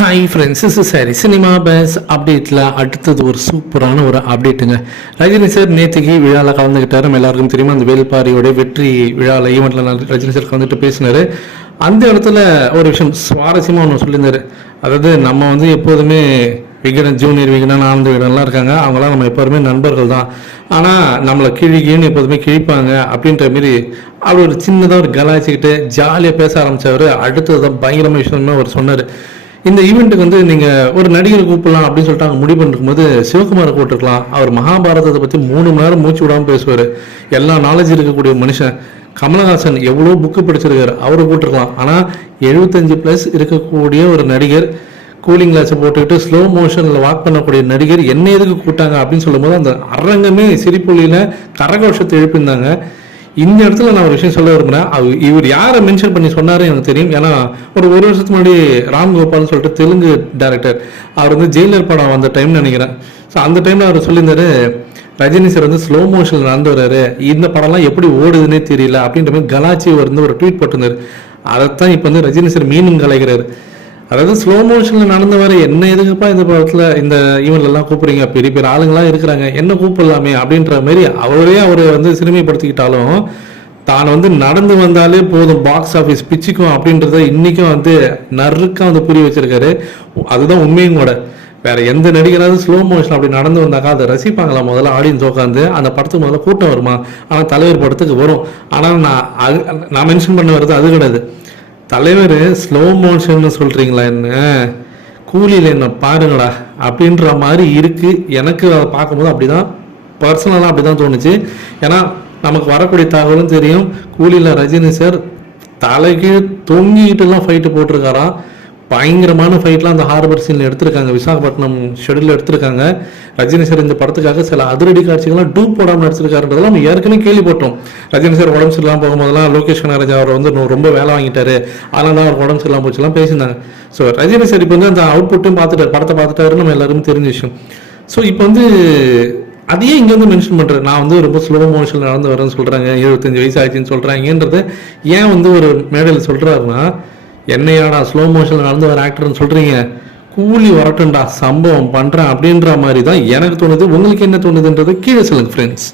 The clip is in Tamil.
ஹாய் ஃப்ரெண்ட்ஸ் இஸ் சரி சினிமா பேஸ் அப்டேட்டில் அடுத்தது ஒரு சூப்பரான ஒரு அப்டேட்டுங்க ரஜினி சார் நேற்றுக்கு விழாவில் கலந்துக்கிட்டார் நம்ம எல்லாருக்கும் தெரியுமா? அந்த வேல்பாரியோட வெற்றி விழாவில் ஈவெண்ட்டில் ரஜினி சார் கலந்துட்டு பேசினார். அந்த இடத்துல ஒரு விஷயம் சுவாரஸ்யமாக ஒன்று சொல்லியிருந்தாரு. அதாவது நம்ம வந்து எப்போதுமே விகடன் ஜூனியர் விகடன் ஆனந்த விகடன்லாம் இருக்காங்க. அவங்களாம் நம்ம எப்போதுமே நண்பர்கள் தான். ஆனால் நம்மளை கிழிக்கின்னு எப்போதுமே கிழிப்பாங்க அப்படின்ற மாரி அவர் ஒரு சின்னதாக ஒரு கலாய்ச்சிக்கிட்டு ஜாலியாக பேச ஆரம்பித்தவர் அடுத்தது தான் பயங்கரமாக விஷயம்னு அவர் சொன்னார். இந்த ஈவெண்ட்டுக்கு வந்து நீங்கள் ஒரு நடிகர் கூப்பிடலாம் அப்படின்னு சொல்லிட்டு அவங்க முடிவு பண்ணிருக்கும்போது சிவகுமாரை கூப்பிட்டுருக்கலாம். அவர் மகாபாரதத்தை பற்றி மூணு மணி நேரம் மூச்சு விடாமல் பேசுவார். எல்லா நாலேஜ் இருக்கக்கூடிய மனுஷன். கமலஹாசன் எவ்வளோ புக்கு படிச்சிருக்காரு அவரை கூப்பிட்டுருக்கலாம். ஆனால் எழுபத்தஞ்சு ப்ளஸ் இருக்கக்கூடிய ஒரு நடிகர் கூலிங் கிளாஸை போட்டுக்கிட்டு ஸ்லோ மோஷனில் வாக் பண்ணக்கூடிய நடிகர் என்ன எதுக்கு கூட்டாங்க அப்படின்னு சொல்லும்போது அந்த அரங்கமே சிரிப்பொலியில் கரகோஷத்தை எழுப்பியிருந்தாங்க. இந்த இடத்துல நான் ஒரு விஷயம் சொல்ல விரும்புகிறேன் அவர் இவர் யாரை மென்ஷன் பண்ணி சொன்னாரு எனக்கு தெரியும். ஏன்னா ஒரு ஒரு வருஷத்துக்கு முன்னாடி ராம் கோபால்னு சொல்லிட்டு தெலுங்கு டேரக்டர் அவர் வந்து ஜெயிலர் படம் வந்த டைம்னு நினைக்கிறேன். ஸோ அந்த டைமில் அவர் சொல்லியிருந்தாரு ரஜினி சார் வந்து ஸ்லோ மோஷனில் நடந்து வர்றாரு. இந்த படம்லாம் எப்படி ஓடுதுன்னே தெரியல அப்படின்ற மாதிரி கலாச்சி வந்து ஒரு ட்வீட் போட்டிருந்தார். அதைத்தான் இப்போ வந்து ரஜினி சார் மீனும் கலைகிறாரு. அதாவது ஸ்லோ மோஷனில் நடந்து வர என்ன எதுக்குப்பா இந்த படத்தில் இந்த ஈவெண்ட்லாம் கூப்பிடுறீங்க? பெரிய பெரிய ஆளுங்களாம் இருக்கிறாங்க. என்ன கூப்பிடலாமே அப்படின்ற மாதிரி அவரே அவரை வந்து சிறுமைப்படுத்திக்கிட்டாலும் தான் வந்து நடந்து வந்தாலே போதும் பாக்ஸ் ஆஃபீஸ் பிச்சுக்கும் அப்படின்றத இன்னைக்கும் வந்து நறுக்கா வந்து புரிய வச்சிருக்காரு. அதுதான் உண்மையும் கூட. வேற எந்த நடிகராவது ஸ்லோ மோஷன் அப்படி நடந்து வந்தாக்கா அதை ரசிப்பாங்களா? முதல்ல ஆடியன்ஸ் உட்காந்து அந்த படத்துக்கு முதல்ல கூட்டம் வருமா? ஆனால் தலைவர் படத்துக்கு வரும். ஆனால் நான் அது நான் மென்ஷன் பண்ண வருது அது கிடையாது. தலைவர் ஸ்லோ மோஷன்னு சொல்கிறீங்களா என்ன? கூலியில் என்ன பாருங்களா அப்படின்ற மாதிரி இருக்குது எனக்கு அதை பார்க்கும்போது அப்படிதான் பர்சனலாக அப்படி தான் தோணுச்சு. ஏன்னா நமக்கு வரக்கூடிய தகவலும் தெரியும். கூலியில் ரஜினி சார் தலைக்கு தொங்கிட்டுலாம் ஃபைட்டு போட்டிருக்காராம். பயங்கரமான ஃபைட்லாம் அந்த ஹார்பர் சீனில் எடுத்திருக்காங்க. விசாகப்பட்டினம் ஷெடியூலில் எடுத்திருக்காங்க. ரஜினி சார் இந்த படத்துக்காக சில அதிரடி காட்சிகள்லாம் டூப் போடாமல் நடிச்சிருக்காருன்றதெல்லாம் நம்ம ஏற்கனவே கேள்விப்பட்டோம். ரஜினி சார் உடம்பு சரியில்லாம போகும்போதெல்லாம் லோகேஷ் கனகராஜ் அவர் வந்து ரொம்ப வேலை வாங்கிட்டாரு. அதனால தான் அவர் உடம்பு சரியில்லாமல் போச்சுலாம் பேசியிருந்தாங்க. ஸோ ரஜினி சார் இப்போ வந்து அந்த அவுட்புட்டும் பார்த்துட்டாரு படத்தை பார்த்துட்டாரு நம்ம எல்லாருமே தெரிஞ்ச விஷயம். ஸோ இப்போ வந்து அதையே இங்கே வந்து மென்ஷன் பண்ணுறேன் நான் வந்து ரொம்ப ஸ்லோ மோஷனில் நடந்து வரேன்னு சொல்கிறாங்க இருபத்தஞ்சி வயசு ஆச்சுன்னு சொல்கிறாங்கன்றது ஏன் வந்து ஒரு மேடையில் சொல்கிறாருன்னா என்னையாடா ஸ்லோ மோஷனில் நடந்து வர ஆக்டர்னு சொல்கிறீங்க கூலி வரட்டும்டா சம்பவம் பண்ணுறேன் அப்படின்ற மாதிரி தான் எனக்கு தோணுது. உங்களுக்கு என்ன தோணுதுன்றது கீழே சொல்லுங்கள் ஃப்ரெண்ட்ஸ்